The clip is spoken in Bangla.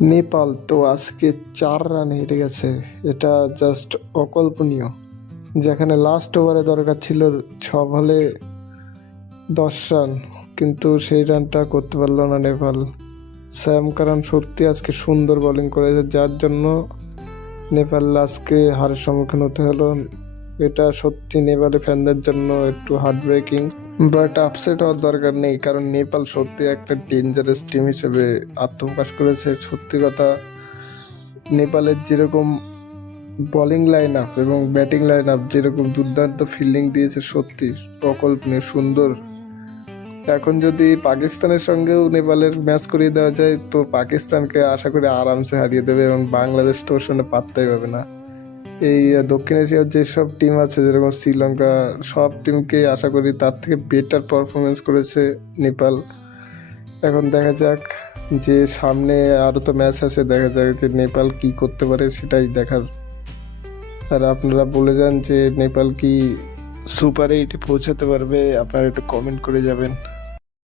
নেপাল তো আজকে 4 রান হেরে গেছে। এটা জাস্ট অকল্পনীয়। যেখানে লাস্ট ওভারে দরকার ছিল 6 বলে 10 রান, কিন্তু সেই রানটা করতে পারলো না নেপাল। স্যাম কারান সত্যি আজকে সুন্দর বোলিং করেছে, যার জন্য নেপাল আজকে হারের সম্মুখীন হতে হলো। এটা সত্যি নেপালি ফ্যানদের জন্য একটু হার্ট ব্রেকিং, বাট আপসেট হওয়ার দরকার নেই, কারণ নেপাল সত্যি একটা ডেঞ্জারাস টিম হিসেবে আত্মপ্রকাশ করেছে। সত্যি কথা, নেপালের যেরকম বোলিং লাইন আপ এবং ব্যাটিং লাইন আপ যেরকম দুর্দান্ত ফিল্ডিং দিয়েছে, সত্যি অকল্পনীয় সুন্দর। এখন যদি পাকিস্তানের সঙ্গেও নেপালের ম্যাচ করিয়ে দেওয়া যায়, তো পাকিস্তানকে আশা করি আরামসে হারিয়ে দেবে এবং বাংলাদেশ তো ওর সঙ্গে পাত্তাই পাবে না। এই দক্ষিণ এশিয়ার যেসব টিম আছে, যেরকম শ্রীলঙ্কা, সব টিমকে আশা করি তার থেকে বেটার পারফরমেন্স করেছে নেপাল। এখন দেখা যাক যে সামনে আরও তো ম্যাচ আছে, দেখা যাক যে নেপাল কি করতে পারে, সেটাই দেখার। আর আপনারা বলে যান যে নেপাল কি সুপার 8-এ পৌঁছাতে পারবে, আপনারা একটু কমেন্ট করে যাবেন।